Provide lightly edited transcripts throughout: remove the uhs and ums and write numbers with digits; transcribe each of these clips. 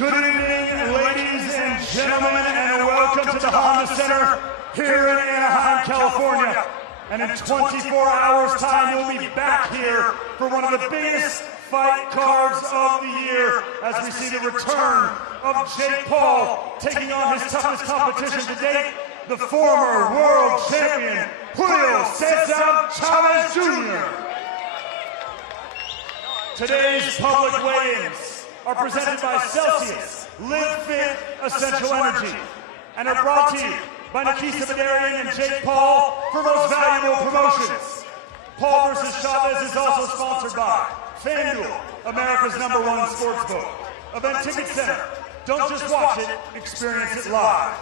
Good evening, ladies and gentlemen, and welcome to the Honda Center here in Anaheim, California. And in 24 hours' time, we'll be back here for one of the biggest fight cards of the year as we see the return of Jake Paul taking on his toughest competition to date, the former world champion, Julio Chavez Jr. Today's public weigh-ins are presented by Celsius, Live Fit Essential Energy, and are brought to you by Badarian and Jake Paul for Most Valuable Promotions. Paul vs. Chavez is also sponsored by FanDuel, America's #1 sportsbook. Event Ticket Center. Don't just watch it, experience it live.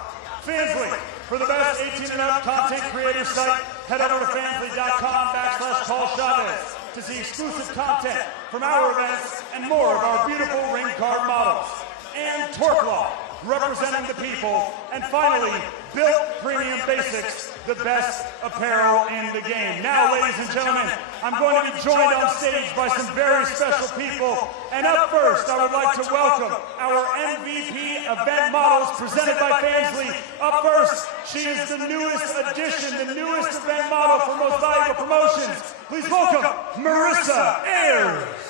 Fansly, for the best 18 and up content creator site, head over to fansly.com/Paul Chavez to see exclusive content from our events and more of our beautiful ring card models. And Torque Law, representing the people. And finally, Built Premium Basics, the best apparel in the game. Now, ladies and gentlemen, I'm going to be joined on stage by some very special people. And up first, I would like to welcome our MVP event models presented by Fansly. Up first, she is the newest addition, the newest event model for Most Valuable Promotions. Please welcome Marissa Ayers.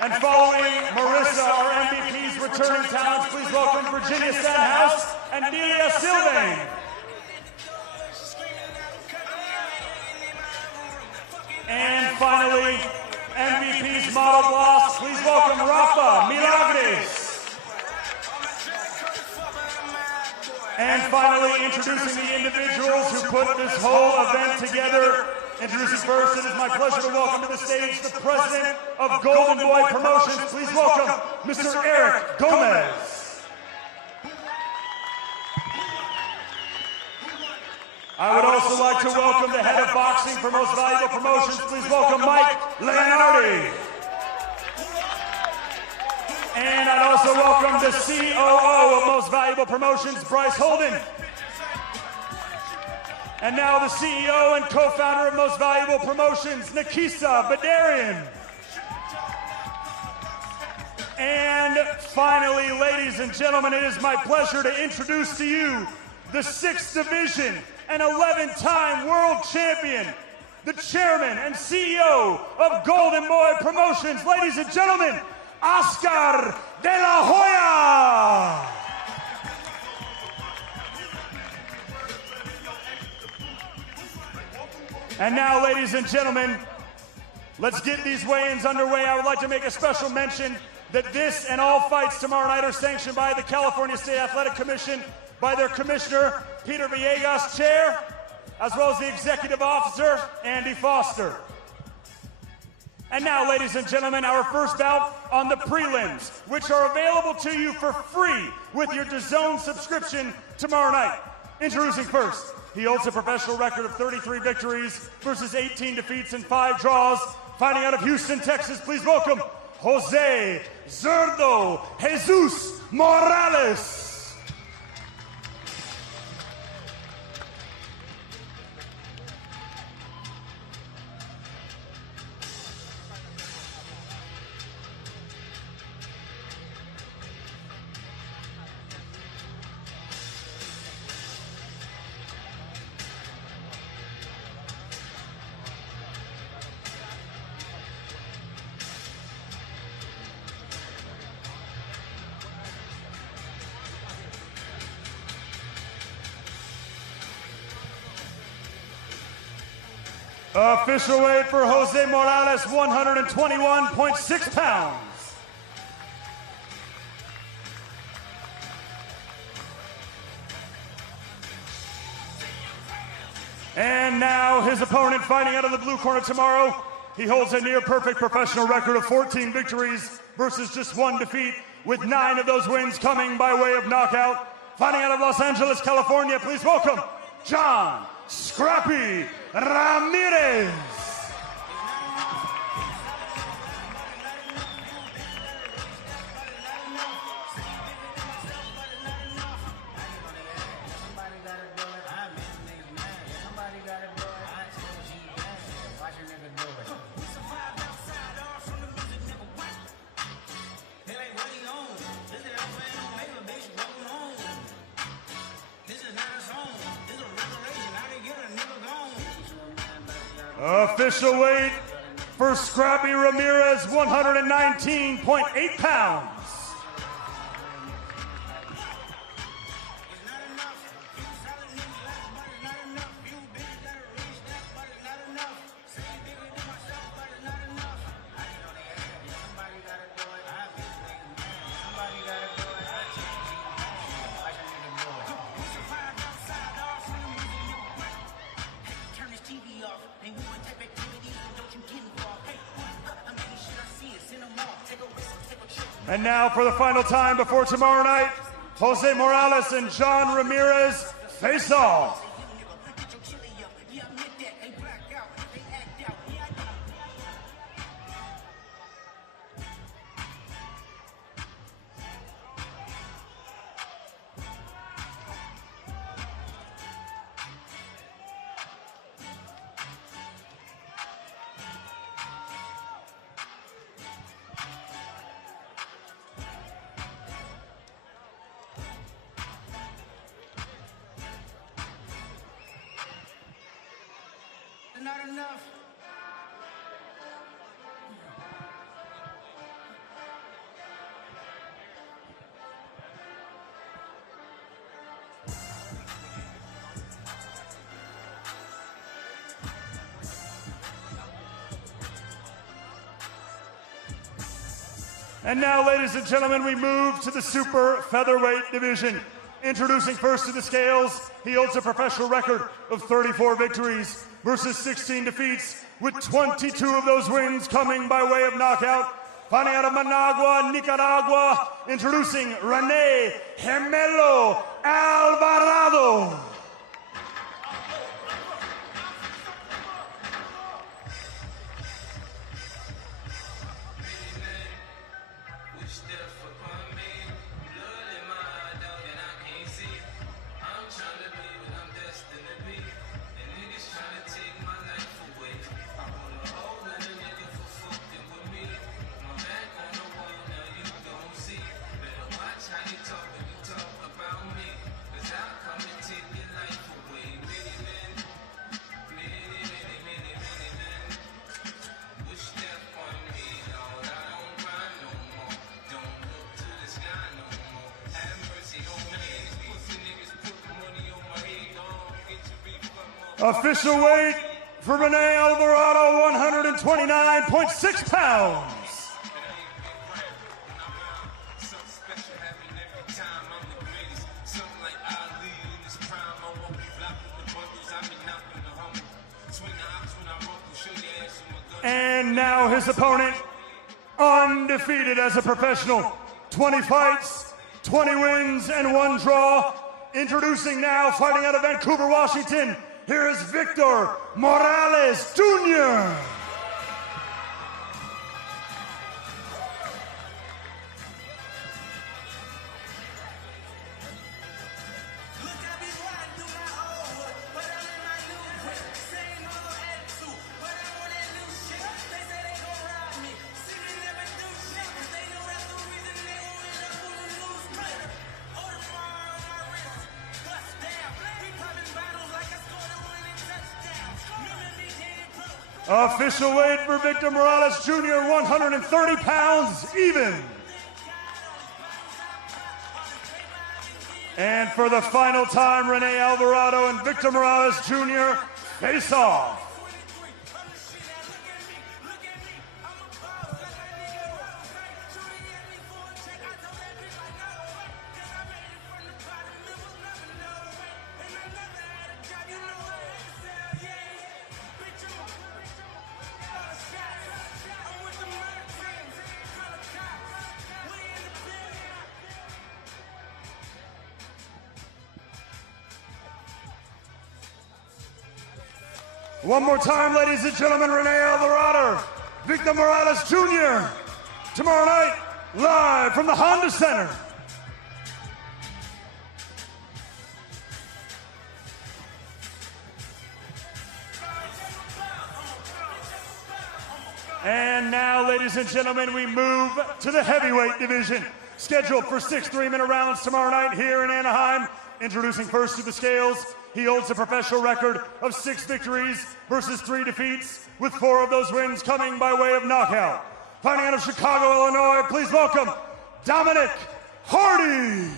And following Marissa, our MVP's returning talents, please welcome Virginia Stenhouse and Delia Sylvain. And finally, MVP's model boss, please welcome Rafa Milagres. And finally, introducing the individuals who put this whole event together. Introducing first, it is my pleasure to welcome to the stage the president of Golden Boy Promotions. Please welcome Mr. Eric Gomez. I would also like to welcome the head of boxing for Most Valuable Promotions. Please welcome Mike Leonardi. And I'd also welcome the COO of Most Valuable Promotions, Bryce Holden. And now the CEO and co-founder of Most Valuable Promotions, Nikisa Badarian. And finally, ladies and gentlemen, it is my pleasure to introduce to you the 6th Division and 11-time world champion, the chairman and CEO of Golden Boy Promotions, ladies and gentlemen, Oscar De La Hoya. And now, ladies and gentlemen, let's get these weigh-ins underway. I would like to make a special mention that this and all fights tomorrow night are sanctioned by the California State Athletic Commission, by their commissioner, Peter Villegas, chair, as well as the executive officer, Andy Foster. And now, ladies and gentlemen, our first bout on the prelims, which are available to you for free with your DAZN subscription tomorrow night. Introducing first, he holds a professional record of 33 victories versus 18 defeats and 5 draws. Fighting out of Houston, Texas, please welcome Jose Zurdo Jesus Morales. Official weight for Jose Morales, 121.6 pounds. And now his opponent fighting out of the blue corner tomorrow. He holds a near-perfect professional record of 14 victories versus just 1 defeat, with 9 of those wins coming by way of knockout. Fighting out of Los Angeles, California, please welcome John Scrappy Ramirez. Official weight for Scrappy Ramirez, 119.8 pounds. And now for the final time before tomorrow night, Jose Morales and John Ramirez face off. Not enough. And now, ladies and gentlemen, we move to the super featherweight division. Introducing first to the scales, he holds a professional record of 34 victories versus 16 defeats, with 22 of those wins coming by way of knockout. Fighting out of Managua, Nicaragua, introducing Rene Gemelo Alvarado. Official weight for Rene Alvarado, 129.6 pounds. And now his opponent, undefeated as a professional, 20 fights, 20 wins, and 1 draw. Introducing now, fighting out of Vancouver, Washington, here is Victor Morales Jr. Official weight for Victor Morales Jr., 130 pounds even. And for the final time, Rene Alvarado and Victor Morales Jr. face off. One more time, ladies and gentlemen, Rene Alvarado, Victor Morales Jr. Tomorrow night, live from the Honda Center. And now, ladies and gentlemen, we move to the heavyweight division. Scheduled for 6 3-minute rounds tomorrow night here in Anaheim. Introducing first to the scales, He holds a professional record of 6 victories versus 3 defeats, with 4 of those wins coming by way of knockout. Fighting out of Chicago, Illinois, please welcome Dominic Hardy.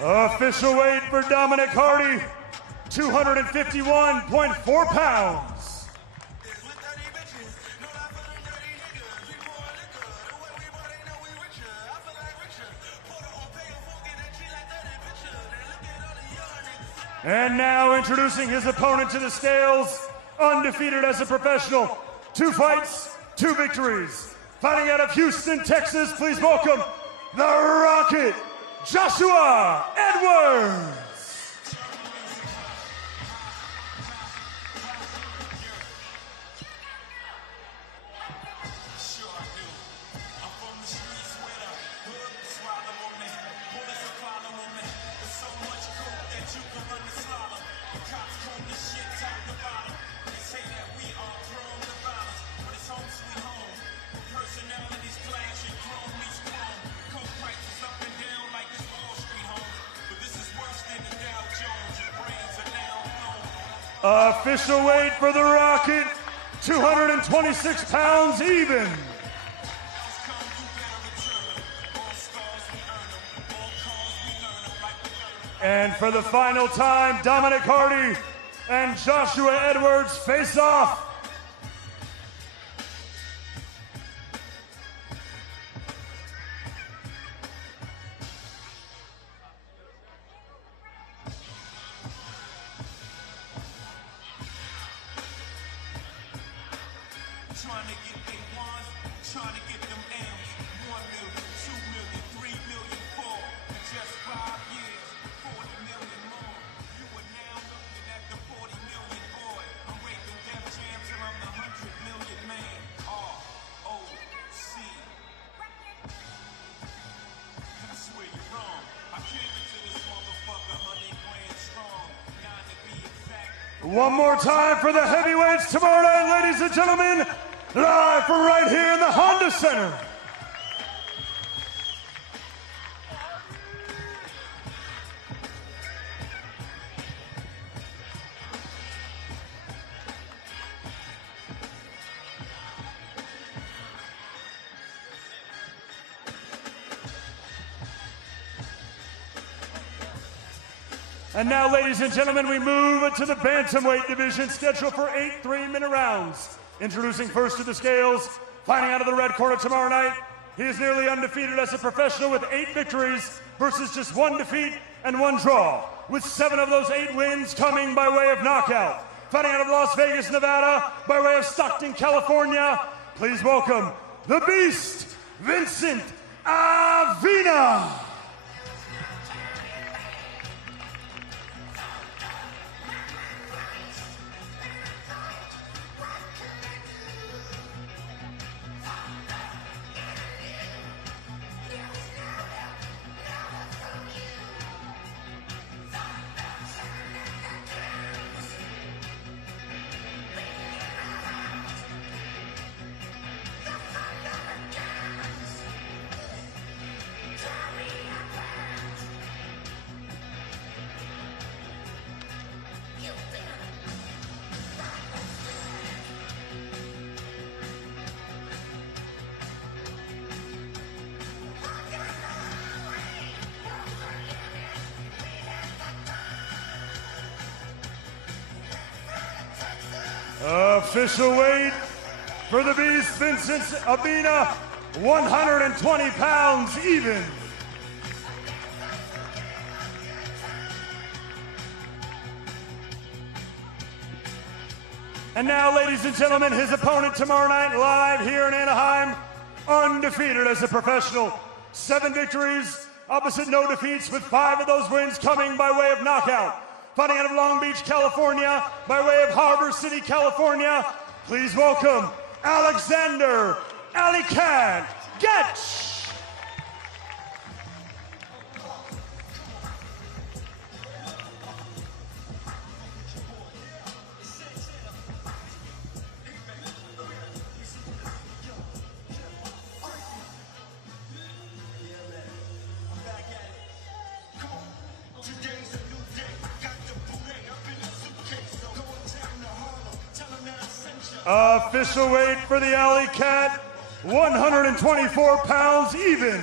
Official weight for Dominic Hardy, 251.4 pounds. And now introducing his opponent to the scales, undefeated as a professional, 2 fights, 2 victories. Fighting out of Houston, Texas, please welcome the Rocket, Joshua Edwards. Official weight for the Rocket, 226 pounds even. And for the final time, Dominic Hardy and Joshua Edwards face off. One more time for the heavyweights tomorrow night, ladies and gentlemen, live from right here in the Honda Center. And now, ladies and gentlemen, we move to the bantamweight division, scheduled for 8 3-minute rounds. Introducing first to the scales, fighting out of the red corner tomorrow night, he is nearly undefeated as a professional with 8 victories versus just 1 defeat and 1 draw, with 7 of those 8 wins coming by way of knockout. Fighting out of Las Vegas, Nevada, by way of Stockton, California, please welcome the Beast, Vincent Avina. Official weight for the Beast, Vincent Avina, 120 pounds even. And now, ladies and gentlemen, his opponent tomorrow night, live here in Anaheim, undefeated as a professional. 7 victories, opposite no defeats, with 5 of those wins coming by way of knockout. Fighting out of Long Beach, California, by way of Harbor City, California, please welcome Alexander Alicat Getch. Official weight for the Alicat, 124 pounds even.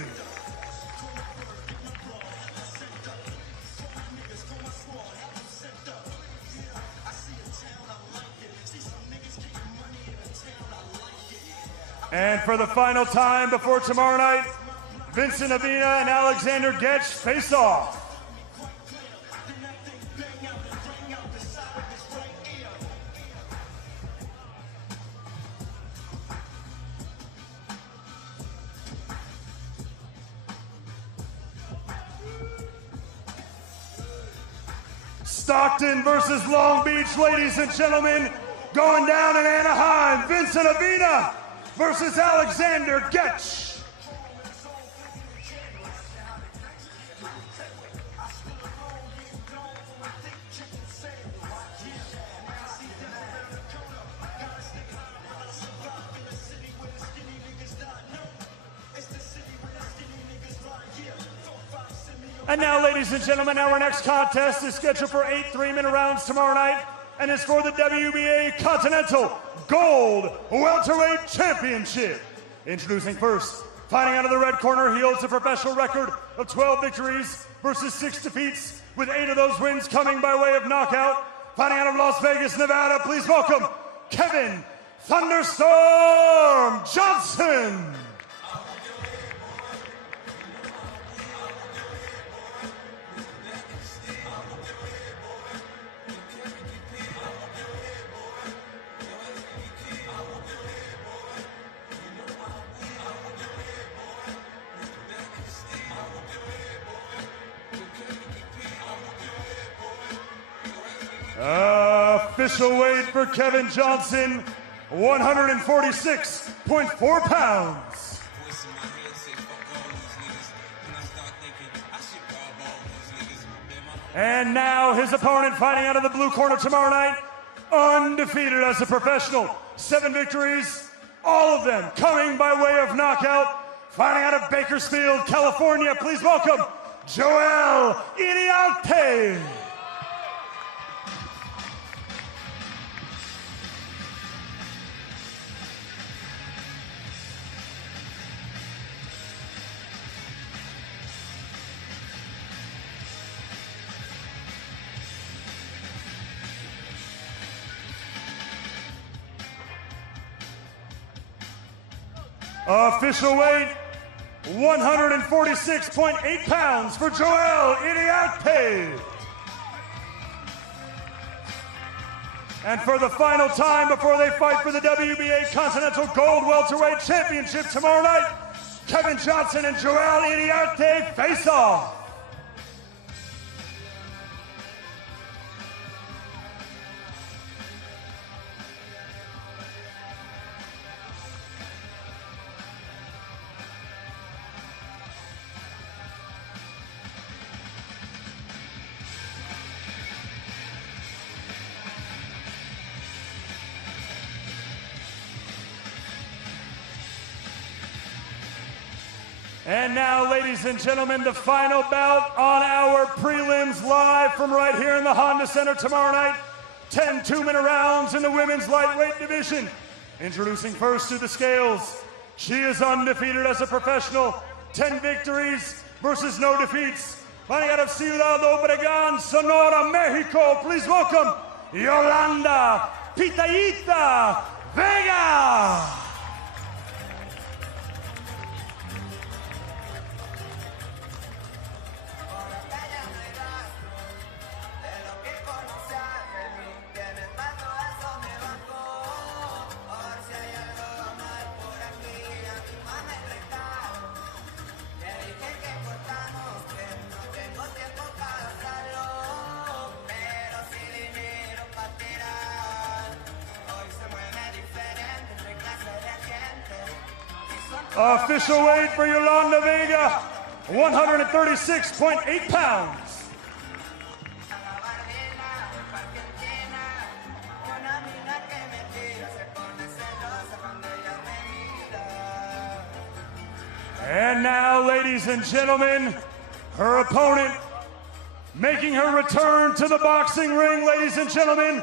And for the final time before tomorrow night, Vincent Avina and Alexander Getch face off. Stockton versus Long Beach, ladies and gentlemen. Going down in Anaheim, Vincent Avina versus Alexander Getch. And now, ladies and gentlemen, our next contest is scheduled for 8 3-minute rounds tomorrow night and is for the WBA Continental Gold Welterweight Championship. Introducing first, fighting out of the red corner, he holds a professional record of 12 victories versus 6 defeats, with 8 of those wins coming by way of knockout. Fighting out of Las Vegas, Nevada, please welcome Kevin Thunderstorm Johnson. Official weight for Kevin Johnson, 146.4 pounds. And now his opponent, fighting out of the blue corner tomorrow night, undefeated as a professional. 7 victories, all of them coming by way of knockout. Fighting out of Bakersfield, California, please welcome Joel Idiante. Official weight, 146.8 pounds for Joel Idiante. And for the final time before they fight for the WBA Continental Gold Welterweight Championship tomorrow night, Kevin Johnson and Joel Idiante face off. And now, ladies and gentlemen, the final bout on our prelims, live from right here in the Honda Center tomorrow night. 10 2-minute rounds in the women's lightweight division. Introducing first to the scales, she is undefeated as a professional. 10 victories versus no defeats. Fighting out of Ciudad Obregón, Sonora, Mexico, please welcome Yolanda Pitayita Vega. Official weight for Yolanda Vega, 136.8 pounds. And now, ladies and gentlemen, her opponent making her return to the boxing ring, ladies and gentlemen.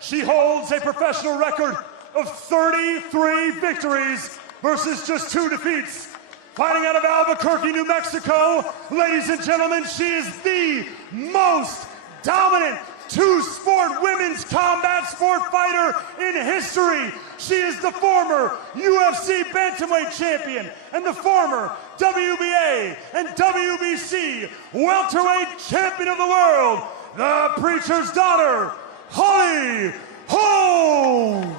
She holds a professional record of 33 victories versus just 2 defeats. Fighting out of Albuquerque, New Mexico, ladies and gentlemen, she is the most dominant two-sport women's combat sport fighter in history. She is the former UFC bantamweight champion and the former WBA and WBC welterweight champion of the world, the preacher's daughter, Holly Holm.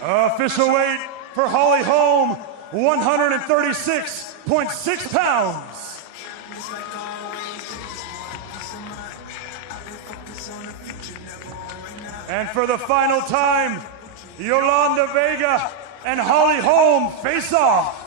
Official weight for Holly Holm, 136.6 pounds. And for the final time, Yolanda Vega and Holly Holm face off.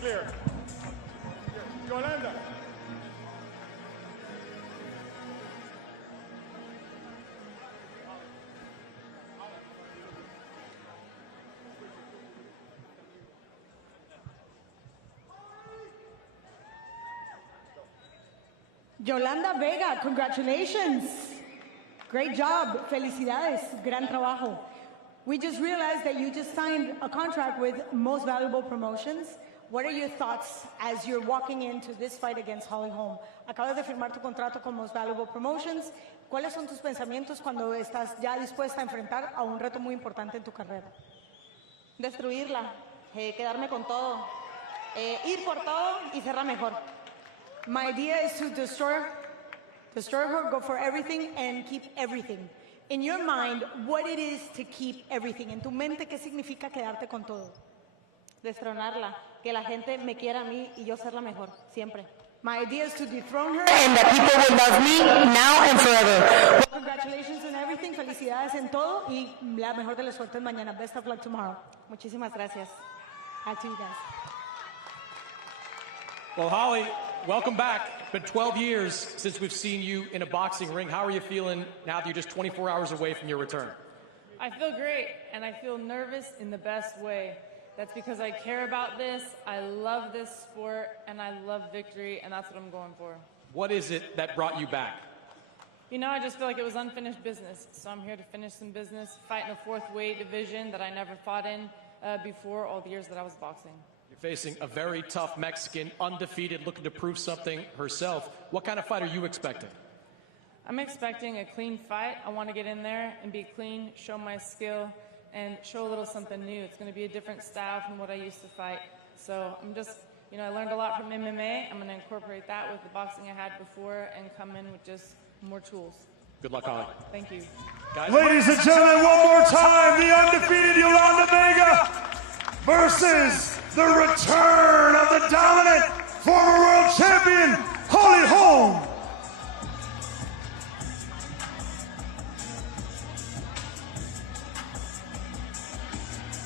Clear. Yolanda. Yolanda Vega, congratulations. Great job. Felicidades. Gran trabajo. We just realized that you just signed a contract with Most Valuable Promotions. What are your thoughts as you're walking into this fight against Holly Holm? Acabas de firmar tu contrato con Most Valuable Promotions. ¿Cuáles son tus pensamientos cuando estás ya dispuesta a enfrentar a un reto muy importante en tu carrera? Destruirla, quedarme con todo, ir por todo y ser la mejor. My idea is to destroy her, go for everything, and keep everything. In your mind, what it is to keep everything. En tu mente, ¿qué significa quedarte con todo? Destronarla, que la gente me quiera a mí y yo ser la mejor, siempre. My idea is to dethrone her and that people will love me now and forever. Well, congratulations on everything, felicidades en todo y la mejor de las suertes mañana. Best of luck tomorrow. Muchísimas gracias. Back to you guys. Well, Holly, welcome back. It's been 12 years since we've seen you in a boxing ring. How are you feeling now that you're just 24 hours away from your return? I feel great, and I feel nervous in the best way. That's because I care about this, I love this sport, and I love victory, and that's what I'm going for. What is it that brought you back? You know, I just feel like it was unfinished business, so I'm here to finish some business, fight in a fourth weight division that I never fought in before all the years that I was boxing. You're facing a very tough Mexican, undefeated, looking to prove something herself. What kind of fight are you expecting? I'm expecting a clean fight. I want to get in there and be clean, show my skill, and show a little something new. It's going to be a different style from what I used to fight. So I'm just, you know, I learned a lot from MMA. I'm going to incorporate that with the boxing I had before and come in with just more tools. Good luck, Holly. Thank you. Guys, ladies and gentlemen, one more time, the undefeated Yolanda Vega versus the return of the dominant former world champion, Holly Holm.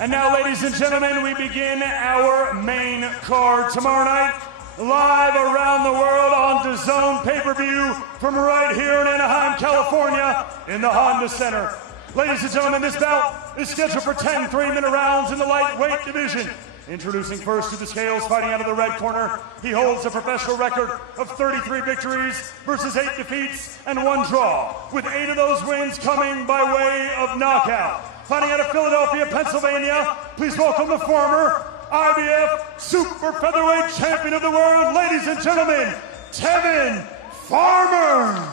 And now, ladies and gentlemen, we begin our main card tomorrow night, live around the world on DAZN pay-per-view from right here in Anaheim, California, in the Honda Center. Ladies and gentlemen, this bout is scheduled for 10 3-minute rounds in the lightweight division. Introducing first to the scales, fighting out of the red corner, he holds a professional record of 33 victories versus 8 defeats and 1 draw, with 8 of those wins coming by way of knockout. Fighting out of Philadelphia, Pennsylvania, please welcome the former IBF Super Featherweight Champion of the World, ladies and gentlemen, Tevin Farmer.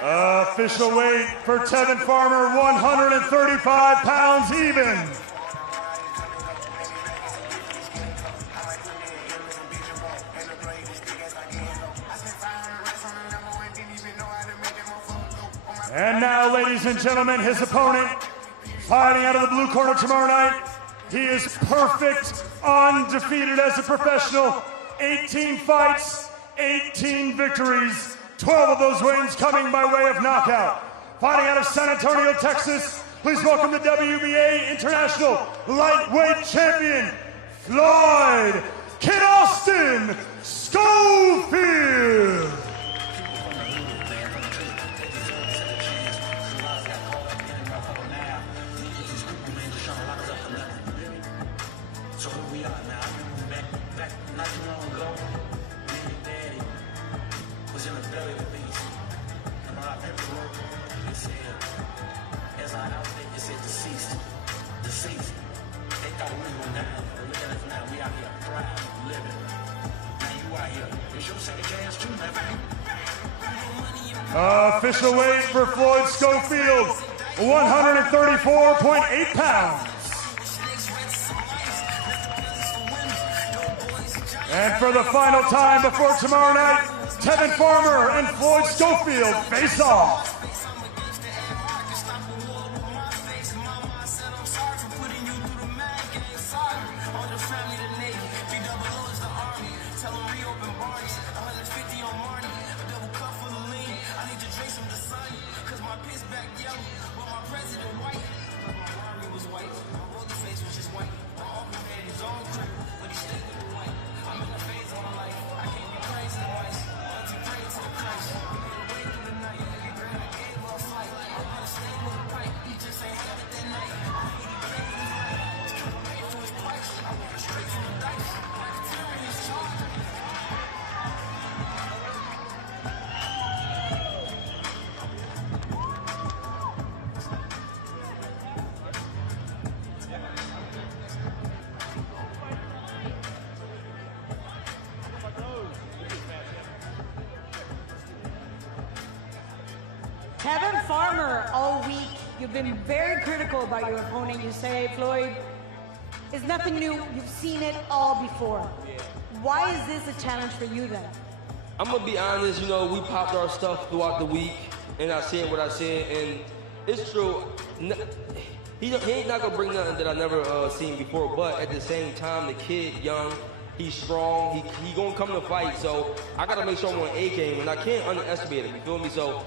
Official weight for Tevin Farmer, 135 pounds even. And now, ladies and gentlemen, his opponent, fighting out of the blue corner tomorrow night, he is perfect, undefeated as a professional, 18 fights, 18 victories, 12 of those wins coming by way of knockout. Fighting out of San Antonio, Texas, please welcome the WBA International Lightweight Champion, Floyd Kid Austin Scoffield. Official weight for Floyd Scoffield, 134.8 pounds. And for the final time before tomorrow night, Tevin Farmer and Floyd Scoffield face off. Tevin Farmer, all week, you've been very critical about your opponent. You say, Floyd, it's nothing new. You've seen it all before. Yeah. Why is this a challenge for you then? I'm gonna be honest, you know, we popped our stuff throughout the week, and I said what I said, and it's true. He ain't not gonna bring nothing that I never seen before, but at the same time, the kid, young, he's strong, he gonna come to fight, so I gotta make sure I'm on A game, and I can't underestimate him, you feel me? So,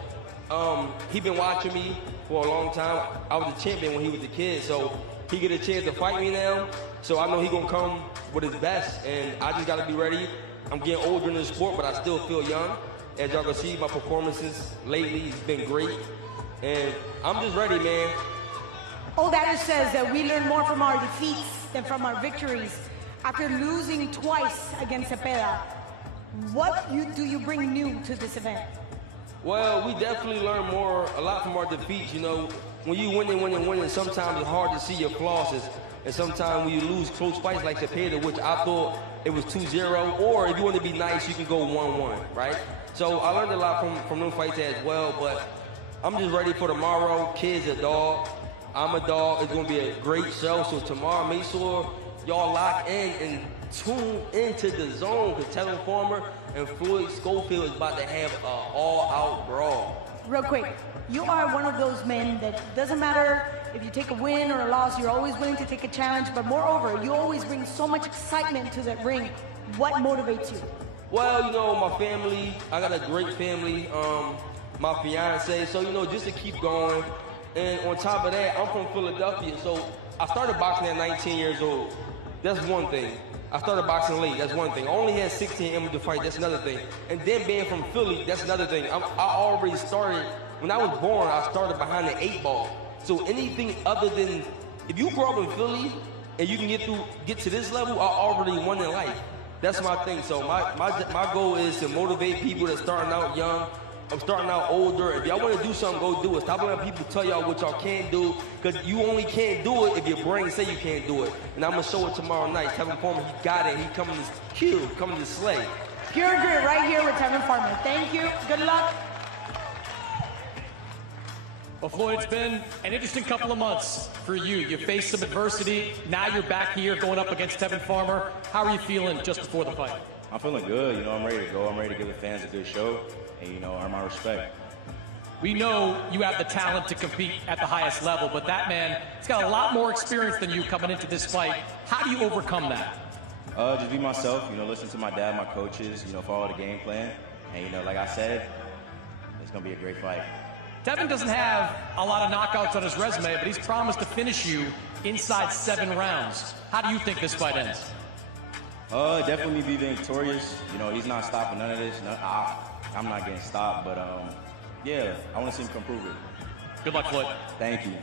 he been watching me for a long time. I was a champion when he was a kid, so he get a chance to fight me now, so I know he gonna come with his best, and I just gotta be ready. I'm getting older in the sport, but I still feel young. As y'all can see, my performances lately has been great, and I'm just ready, man. Old adage says that we learn more from our defeats than from our victories. After losing twice against Cepeda, what do you bring new to this event? Well, we definitely learn a lot from our defeats. You know, when you winning, sometimes it's hard to see your flaws. And sometimes when you lose close fights like Cepeda, which I thought it was 2-0, or if you want to be nice, you can go 1-1, right? So I learned a lot from them fights as well, but I'm just ready for tomorrow. Kid's a dog. I'm a dog. It's going to be a great show. So tomorrow, make sure y'all lock in and tune into the zone, because Tevin Farmer and Floyd Scoffield is about to have an all-out brawl. real quick. You are one of those men that doesn't matter if you take a win or a loss, you're always willing to take a challenge, but moreover, you always bring so much excitement to that ring. What motivates you? Well, you know, my family, I got a great family, my fiance, so, you know, just to keep going. And on top of that, I'm from Philadelphia, so I started boxing at 19 years old. That's one thing. I started boxing late, that's one thing. I only had 16 amateurs to fight, that's another thing. And then being from Philly, that's another thing. I already started, when I was born, I started behind the 8 ball. So anything other than, if you grow up in Philly and you can get to this level, I already won in life. That's my thing. So my goal is to motivate people that's starting out young. I'm starting out older. If y'all want to do something, go do it. Stop letting people tell y'all what y'all can't do, because you only can't do it if your brain say you can't do it. And I'm going to show it tomorrow night. Tevin Farmer, he got it. He coming to kill, coming to slay. Pure grit right here with Tevin Farmer. Thank you. Good luck. Well, Floyd, it's been an interesting couple of months for you. You faced some adversity. Now you're back here going up against Tevin Farmer. How are you feeling just before the fight? I'm feeling good. You know, I'm ready to go. I'm ready to give the fans a good show and, you know, earn my respect. We know you have the talent to compete at the highest level, but that man, he's got a lot more experience than you coming into this fight. How do you overcome that? Just be myself, you know, listen to my dad, my coaches, you know, follow the game plan. And, you know, like I said, it's going to be a great fight. Tevin doesn't have a lot of knockouts on his resume, but he's promised to finish you inside 7 rounds. How do you think this fight ends? Definitely be victorious. You know, he's not stopping none of this. No, I'm not getting stopped, but yeah, I want to see him come prove it. Good luck, Floyd. Thank you.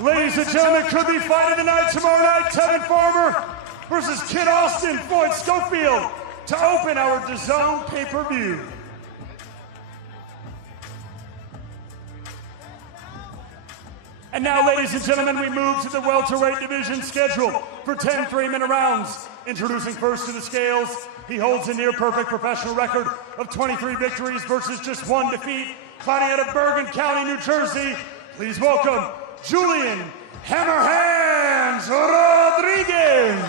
Ladies and gentlemen, could be fight of the night tomorrow night. Tevin Farmer versus Kid Austin, Floyd Scoffield, to open our DAZN pay-per-view. And now, ladies and gentlemen, we move to the welterweight division schedule for 10 3-minute rounds. Introducing first to the scales, he holds a near-perfect professional record of 23 victories versus just 1 defeat. Fighting out of Bergen County, New Jersey, please welcome Julian Hammerhands Rodriguez.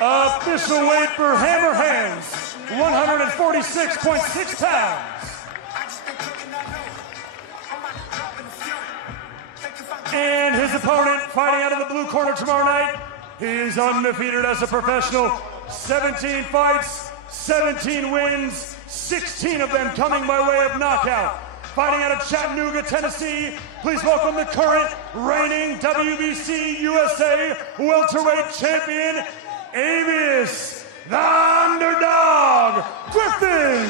Official weight for Hammerhands, 146.6 pounds. And his opponent, fighting out of the blue corner tomorrow night, he is undefeated as a professional. 17 fights, 17 wins, 16 of them coming by way of knockout. Fighting out of Chattanooga, Tennessee, please welcome the current reigning WBC USA welterweight champion, Avis, the underdog, Griffin.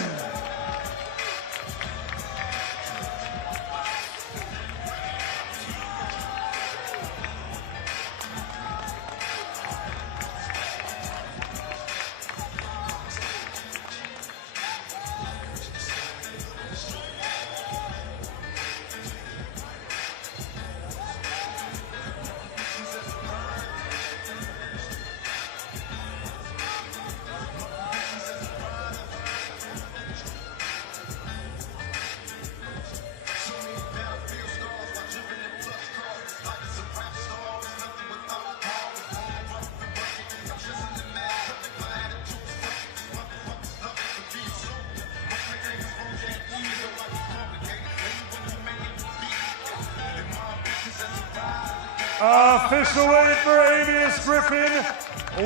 Official weight for Avius Griffin,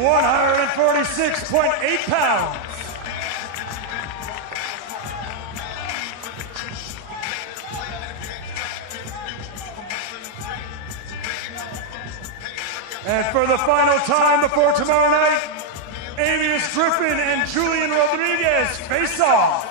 146.8 pounds. And for the final time before tomorrow night, Avius Griffin and Julian Rodriguez face off.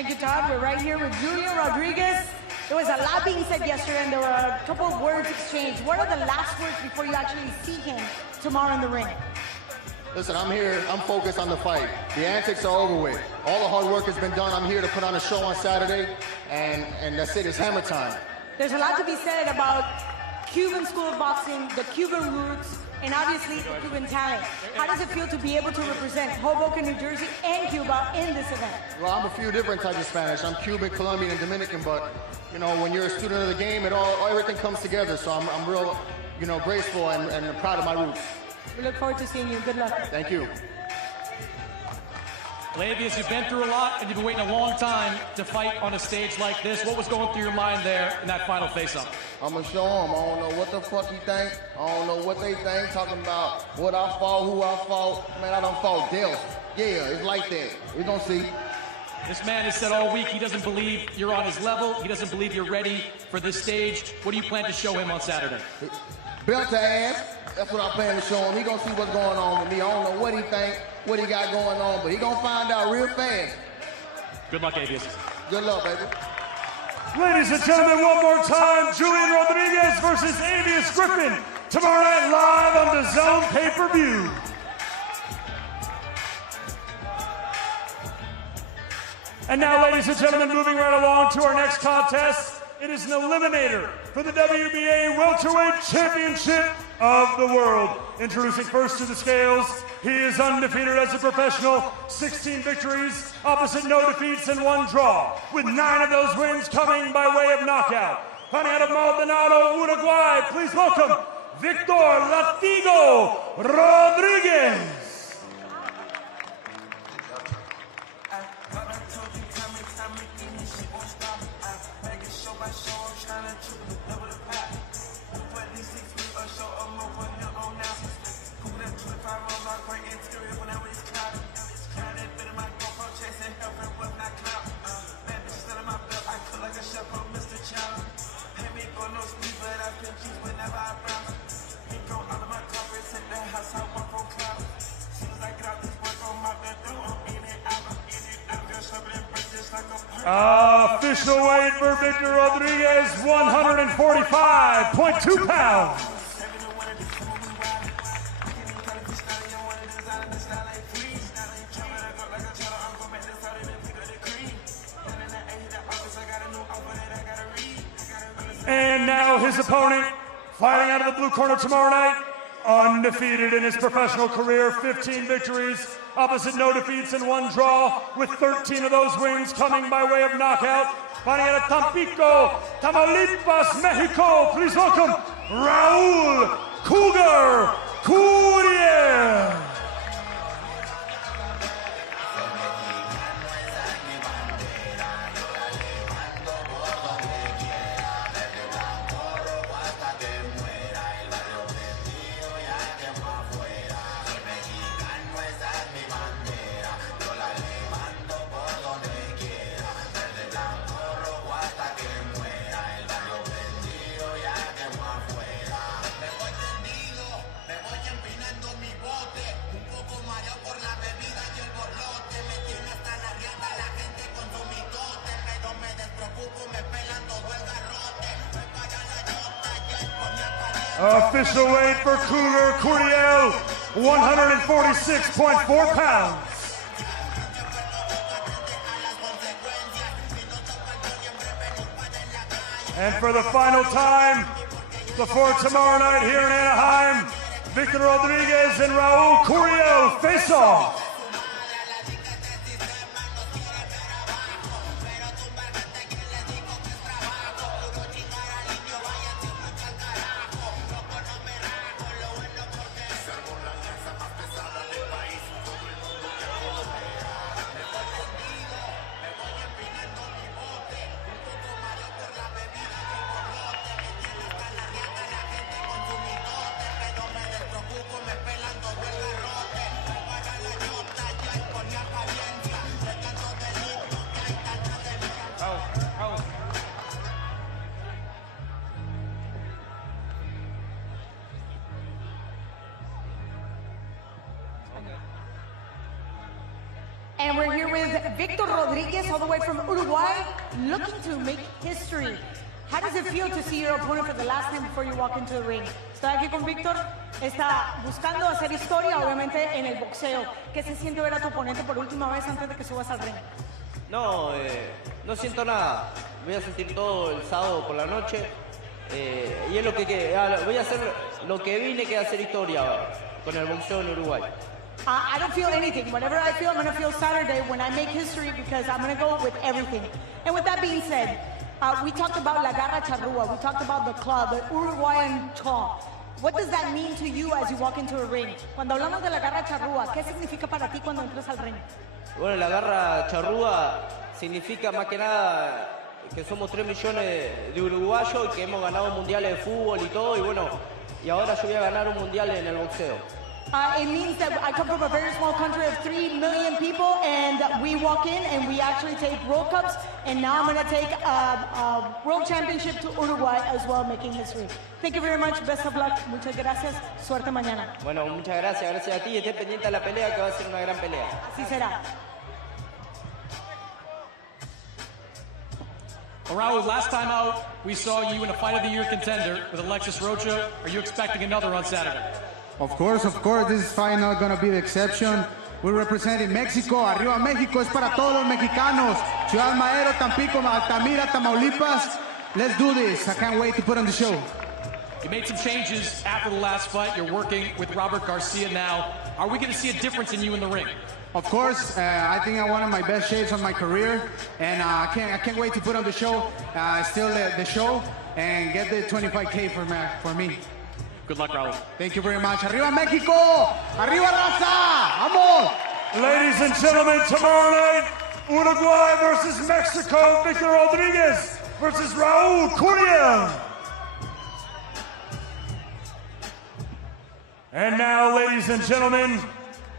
Thank you, Todd. We're right here with Julio Rodriguez. There was a lot being said yesterday, and there were a couple of words exchanged. What are the last words before you actually see him tomorrow in the ring? Listen, I'm here. I'm focused on the fight. The antics are over with. All the hard work has been done. I'm here to put on a show on Saturday, and that's it. It's hammer time. There's a lot to be said about Cuban school of boxing, the Cuban roots, and obviously the Cuban talent. How does it feel to be able to represent Hoboken, New Jersey, and Cuba in this event? Well, I'm a few different types of Spanish. I'm Cuban, Colombian, and Dominican, but, you know, when you're a student of the game, everything comes together. So I'm real, you know, graceful and proud of my roots. We look forward to seeing you. Good luck. Thank you. Lavius, you've been through a lot, and you've been waiting a long time to fight on a stage like this. What was going through your mind there in that final face-off? I'm going to show them. I don't know what the fuck he think. I don't know what they think. Talking about what I fought, who I fought. Man, I done fought Delph. Yeah, it's like that. We're going to see. This man has said all week he doesn't believe you're on his level. He doesn't believe you're ready for this stage. What do you plan to show him on Saturday? Belt to ass. That's what I plan to show him. He going to see what's going on with me. I don't know what he think, what he got going on, but he going to find out real fast. Good luck, Avius. Good luck, baby. Ladies and gentlemen, one more time, Julian Rodriguez versus Avius Griffin. Tomorrow night live on the Zone pay-per-view. And now, ladies and gentlemen, moving right along to our next contest. It is an eliminator for the WBA Welterweight Championship of the World. Introducing first to the scales, he is undefeated as a professional, 16 victories, opposite no defeats and 1 draw, with 9 of those wins coming by way of knockout. Coming out of Maldonado, Uruguay, please welcome Victor Latigo Rodriguez. Official weight for Victor Rodriguez, 145.2 pounds. And now his opponent, fighting out of the blue corner tomorrow night, undefeated in his professional career, 15 victories, opposite no defeats and 1 draw, with 13 of those wins coming by way of knockout. Fighting out of Tampico, Tamaulipas, Mexico, please welcome Raul Cougar Curiel. Official weight for Cougar Curiel, 146.4 pounds. And for the final time, before tomorrow night here in Anaheim, Victor Rodriguez and Raul Curiel face off. And we're here with with Victor Rodriguez, all the way from Uruguay, looking to make history. How does it feel to see your opponent for the last time before you walk into the ring? Estoy aquí con Víctor, está buscando hacer historia, obviamente, en el boxeo. ¿Qué se siente ver a tu oponente por última vez antes de que subas al ring? No, no siento nada. Voy a sentir todo el sábado por la noche. Y es lo que voy a hacer lo que vine, que hacer historia con el boxeo en Uruguay. I don't feel anything. Whatever I feel, I'm going to feel Saturday when I make history because I'm going to go with everything. And with that being said, we talked about La Garra Charrúa. We talked about the club, the Uruguayan claw. What does that mean to you as you walk into a ring? Cuando hablamos de La Garra Charrúa, ¿qué significa para ti cuando entras al ring? Bueno, La Garra Charrúa significa más que nada que somos 3 millones de uruguayos y que hemos ganado mundiales de fútbol y todo. Y bueno, y ahora yo voy a ganar un mundial en el boxeo. It means that I come from a very small country of 3 million people, and we walk in and we actually take World Cups, and now I'm going to take a World Championship to Uruguay as well, making history. Thank you very much. Best of luck. Muchas gracias. Suerte mañana. Bueno, muchas gracias. Gracias a ti. Esté pendiente de la pelea, que va a ser una gran pelea. Así será. Well, Raul, last time out, we saw you in a Fight of the Year contender with Alexis Rocha. Are you expecting another on Saturday? Of course, this is fight not gonna be the exception. We're representing Mexico. Arriba México, es para todos los mexicanos. Ciudad Madero, Tampico, Altamira, Tamaulipas. Let's do this. I can't wait to put on the show. You made some changes after the last fight. You're working with Robert Garcia now. Are we going to see a difference in you in the ring? Of course, I think I'm one of my best shapes of my career, and I can't wait to put on the show, still the show, and get the 25K for me. Good luck, Raul. Thank you very much. Arriba México! Arriba Raza! Vamos! Ladies and gentlemen, tomorrow night, Uruguay versus Mexico, Victor Rodriguez versus Raul Curiel. And now, ladies and gentlemen,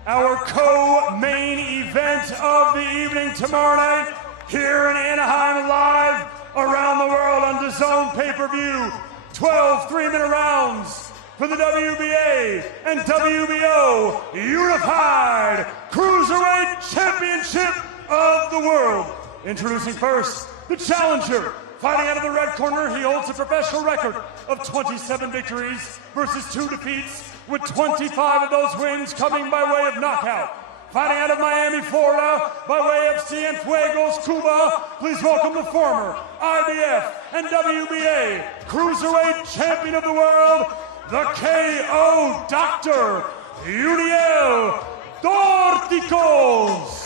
our co-main event of the evening tomorrow night, here in Anaheim, live around the world on DAZN pay-per-view. 12 3-minute rounds for the WBA and WBO Unified Cruiserweight Championship of the world. Introducing first, the challenger. Fighting out of the red corner, he holds a professional record of 27 victories versus 2 defeats, with 25 of those wins coming by way of knockout. Fighting out of Miami, Florida, by way of Cienfuegos, Cuba, please welcome the former IBF and WBA Cruiserweight Champion of the World, the KO Doctor, Julio Dorticos.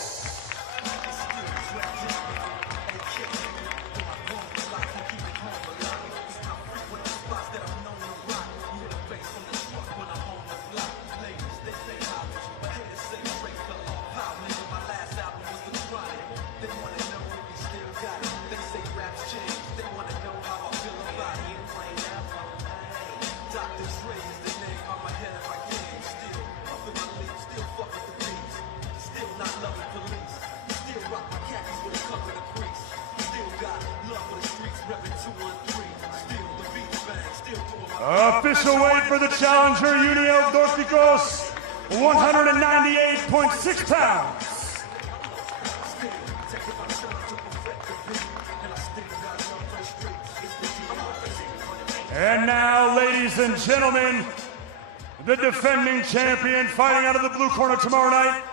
Official weight for the challenger, Julio Dorticos, 198.6 pounds. And now, ladies and gentlemen, the defending champion fighting out of the blue corner tomorrow night.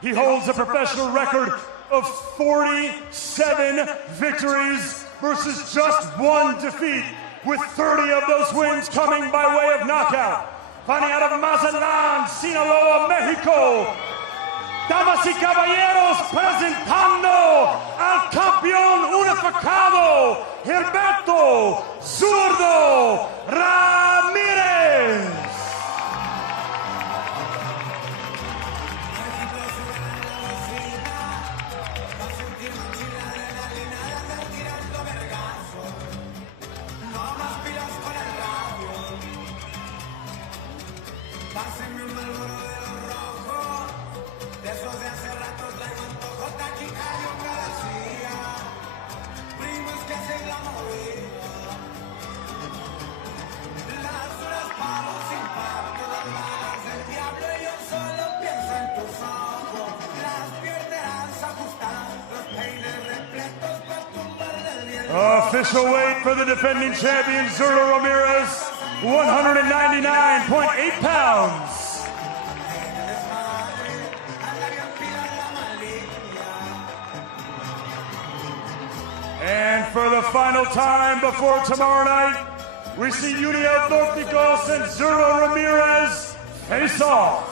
He holds a professional record of 47 victories versus just 1 defeat, with 30 of those wins coming by way of knockout. Fighting out of Mazatlán, Sinaloa, Mexico. Damas y caballeros, presentando al campeón unificado, Gilberto Zurdo Ramirez. Las piernas ajustadas. Official weight for the defending champion, Julio Ramirez, 199.8 pounds. And for the final time before tomorrow night, we see Dorticos and Julio Ramirez face off.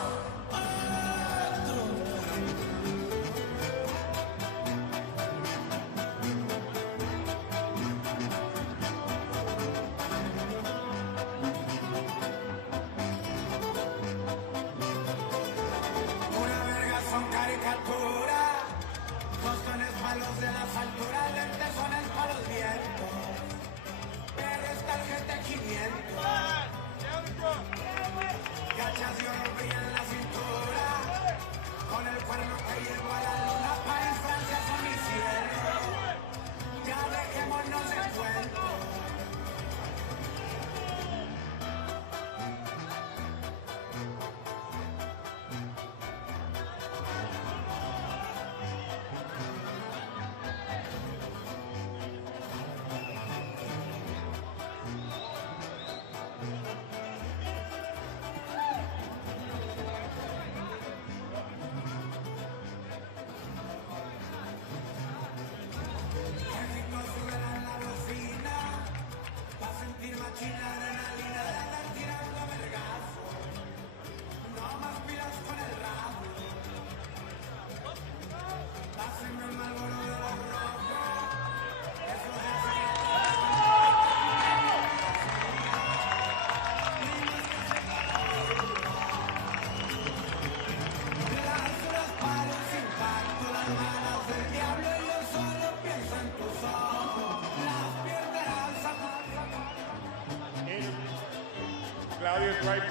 Right.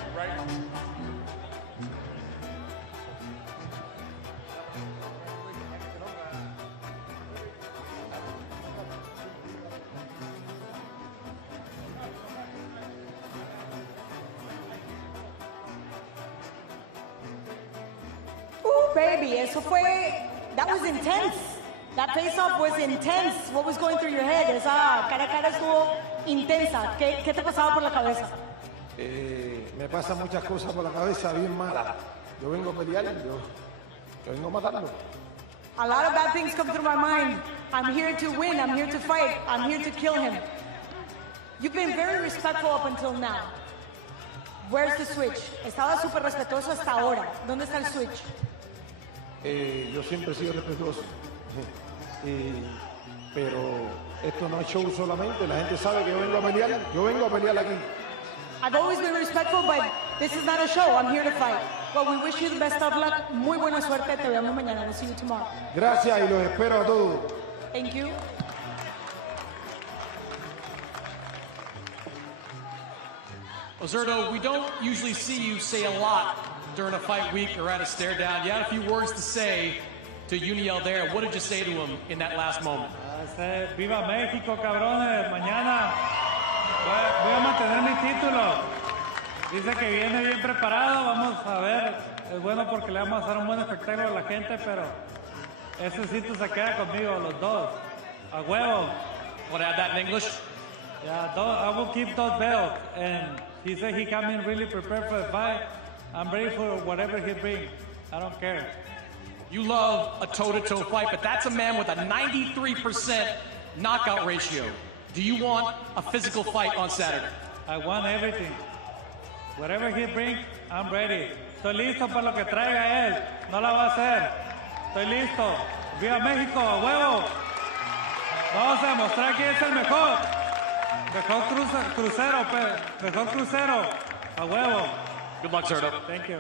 Ooh, baby, eso fue, that was intense. That face-off was intense. What was going through your head? Esa cara a cara estuvo intensa. ¿Qué te pasaba por la cabeza? Me pasan muchas cosas por la cabeza bien malas. Yo vengo a pelear, yo vengo a matarlo. A lot of bad things come through my mind. I'm here to win, I'm here to fight, I'm here to kill him. You've been very respectful up until now. Where's the switch? Estaba súper respetuoso hasta ahora. ¿Dónde está el switch? Yo siempre he sido respetuoso. Pero esto no es show solamente. La gente sabe que yo vengo a pelear. Yo vengo a pelear aquí. I've always been respectful, but this is not a show. I'm here to fight. Well, we wish you the best of luck. Muy buena suerte. Te vemos mañana. We'll see you tomorrow. Gracias y los espero a todos. Thank you. Ozerto, we don't usually see you say a lot during a fight week or at a stare down. You had a few words to say to Uniel there. What did you say to him in that last moment? Viva México, cabrones. Mañana voy a mantener mi título. Dice que viene bien preparado. Vamos a ver. Es bueno porque le vamos a dar un buen espectáculo a la gente, pero ese sitio se queda conmigo, los dos. A huevo. Want to add that in English? Yeah, I will keep those belts. And he said he come in really prepared for the fight. I'm ready for whatever he brings. I don't care. You love a toe-to-toe fight, but that's a man with a 93% knockout ratio. Do you want a physical fight on Saturday? I want everything. Whatever he brings, I'm ready. Estoy listo para lo que traiga él. No la va a hacer. Estoy listo. ¡Viva México! ¡A huevo! Vamos a demostrar quién es el mejor. Mejor crucero. Mejor crucero. A huevo. Good luck, Zerto. Thank you.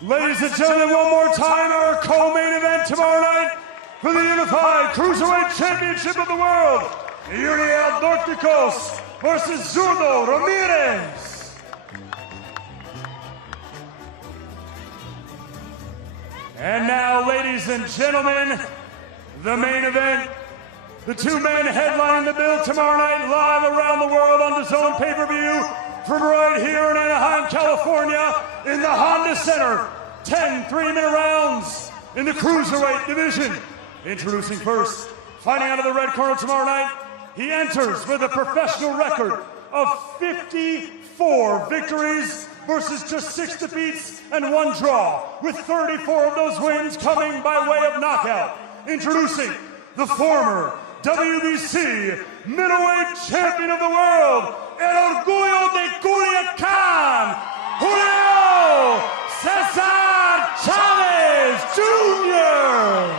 Ladies and gentlemen, one more time, our co-main event tomorrow night for the Unified Cruiserweight Championship of the World. Julio Dorticos versus Julio Ramirez. And now, ladies and gentlemen, the main event. The two men headlining the bill tomorrow night live around the world on the DAZN pay-per-view from right here in Anaheim, California in the Honda Center. 10 3-minute rounds in the Cruiserweight division. Introducing first, Fighting out of the red corner tomorrow night, he enters with a professional record of 54 victories versus just 6 defeats and 1 draw, with 34 of those wins coming by way of knockout. Introducing the former WBC middleweight champion of the world, El Orgullo de Culiacán, Julio César Chávez Jr.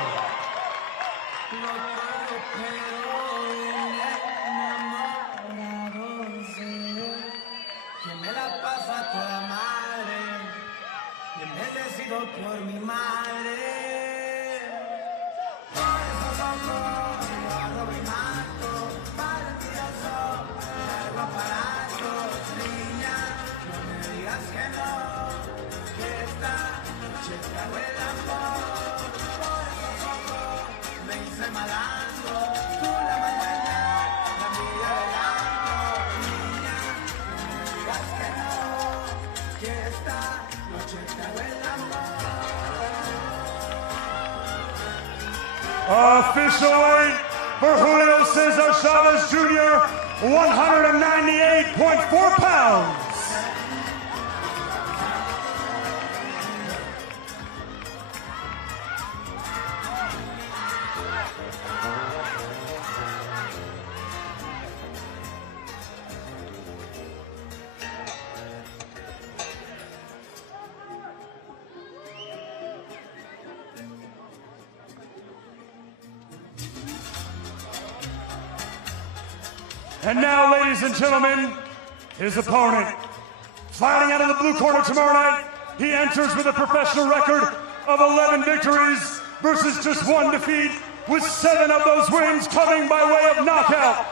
Por mi madre, niña, no me digas que no, que esta noche te hago el amor, por eso me hice malandro, tú la mañana, la mía velando, niña, no me digas que no, que esta noche te hago el amor. Official weight for Julio César Chavez Jr., 198.4 pounds. And now, ladies and gentlemen, his opponent. Fighting out of the blue corner tomorrow night, he enters with a professional record of 11 victories versus just 1 defeat, with 7 of those wins coming by way of knockout.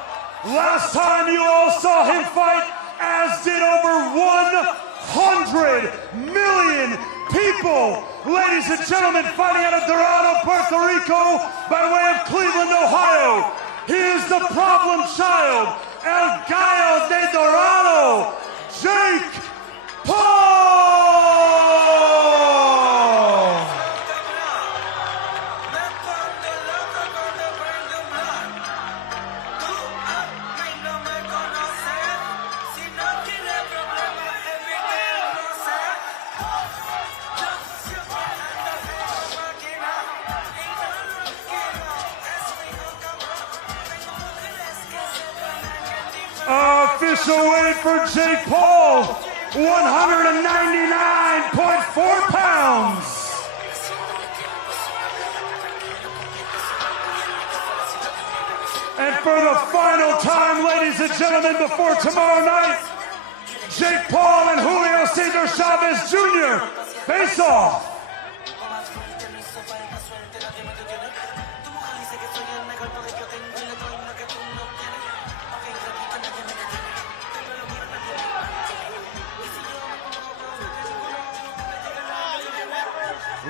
Last time you all saw him fight, as did over 100 million people. Ladies and gentlemen, fighting out of Dorado, Puerto Rico, by way of Cleveland, Ohio. He is the problem child, El Gallo de Dorado, Jake Paul! Official weight for Jake Paul, 199.4 pounds. And for the final time, ladies and gentlemen, before tomorrow night, Jake Paul and Julio César Chavez Jr. face off.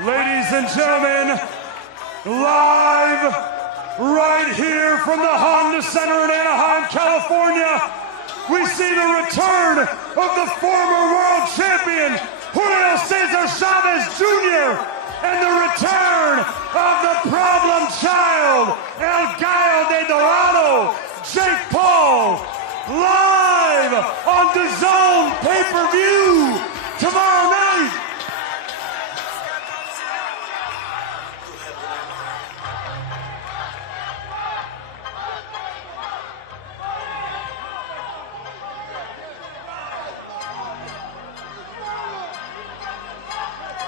Ladies and gentlemen, live right here from the Honda Center in Anaheim, California, we see the return of the former world champion, Julio César Chavez Jr., and the return of the problem child, El Gallo de Dorado, Jake Paul, live on DAZN pay-per-view tomorrow night.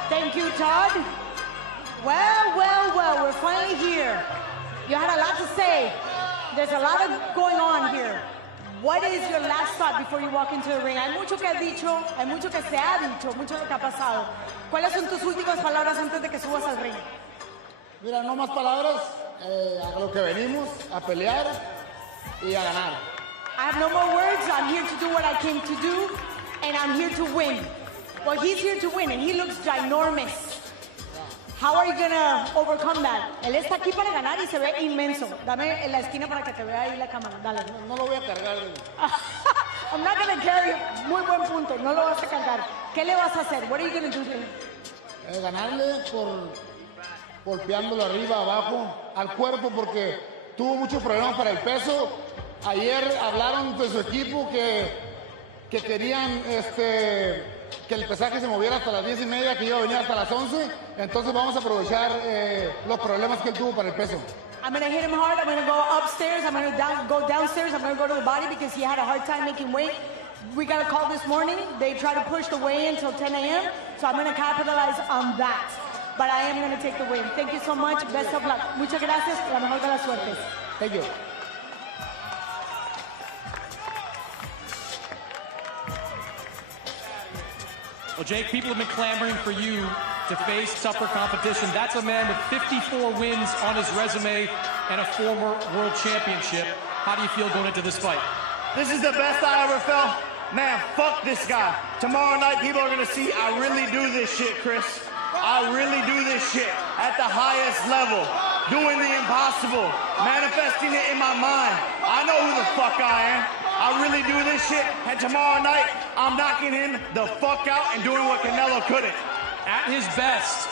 Thank you, Todd. Well, we're finally here. You had a lot to say. There's a lot of going on here. What is your last thought before you walk into the ring? Hay mucho que has dicho, hay mucho que se ha dicho, mucho lo que ha pasado. ¿Cuáles son tus últimas palabras antes de que subas al ring? Mira, no más palabras, a lo que venimos, a pelear y a ganar. I have no more words. I'm here to do what I came to do, and I'm here to win. Well, he's here to win, and he looks ginormous. How are you gonna overcome that? Él está aquí para ganar y se ve inmenso. Dame en la esquina para que te vea ahí la cámara. Dale. No lo voy a cargar. I'm not gonna carry it. Muy buen punto. No lo vas a cargar. ¿Qué le vas a hacer? What are you gonna do to him? Ganarle por golpeándolo arriba, abajo, al cuerpo, porque tuvo muchos problemas para el peso. Ayer hablaron de su equipo que querían que el pesaje se moviera hasta las 10:30, que iba a venir hasta las 11. Entonces vamos a aprovechar los problemas que él tuvo para el peso. I'm going to hit him hard. I'm going to go upstairs. I'm going to go downstairs. I'm going to go to the body because he had a hard time making weight. We got a call this morning. They tried to push the weigh-in until 10 a.m. So I'm going to capitalize on that. But I am going to take the win. Thank you so much. Best of luck. Muchas gracias. La mejor de las suertes. Thank you. Well, Jake, people have been clamoring for you to face tougher competition. That's a man with 54 wins on his resume and a former world championship. How do you feel going into this fight? This is the best I ever felt. Man, fuck this guy. Tomorrow night, people are going to see I really do this shit, Chris. I really do this shit at the highest level. Doing the impossible. Manifesting it in my mind. I know who the fuck I am. I really do this shit, and tomorrow night, I'm knocking him the fuck out and doing what Canelo couldn't. At his best,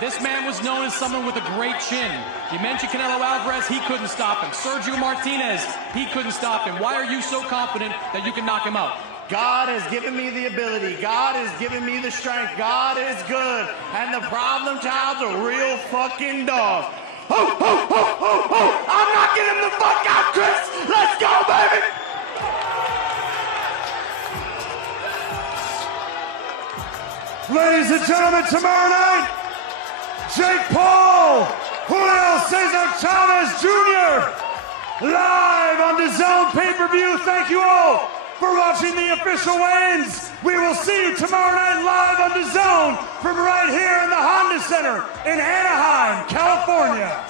this man was known as someone with a great chin. You mentioned Canelo Alvarez, he couldn't stop him. Sergio Martinez, he couldn't stop him. Why are you so confident that you can knock him out? God has given me the ability. God has given me the strength. God is good. And the problem child's a real fucking dog. Ho, ho, ho, ho, ho! I'm knocking him the fuck out, Chris! Let's go, baby! Ladies and gentlemen, tomorrow night, Jake Paul, Julio Cesar Chavez Jr. live on the Zone pay-per-view. Thank you all for watching the official weigh-ins. We will see you tomorrow night live on the Zone from right here in the Honda Center in Anaheim, California.